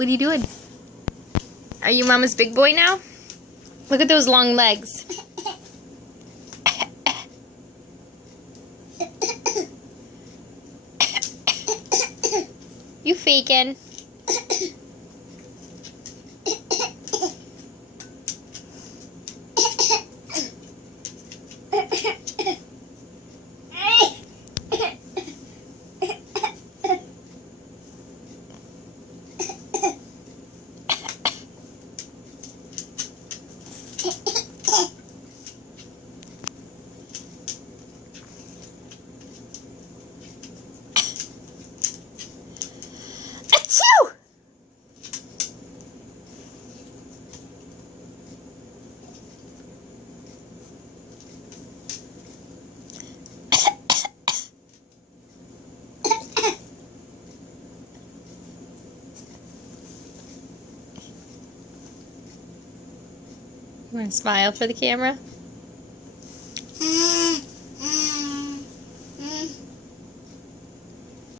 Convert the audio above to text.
What are you doing? Are you Mama's big boy now? Look at those long legs. You faking. Achoo! You want to smile for the camera?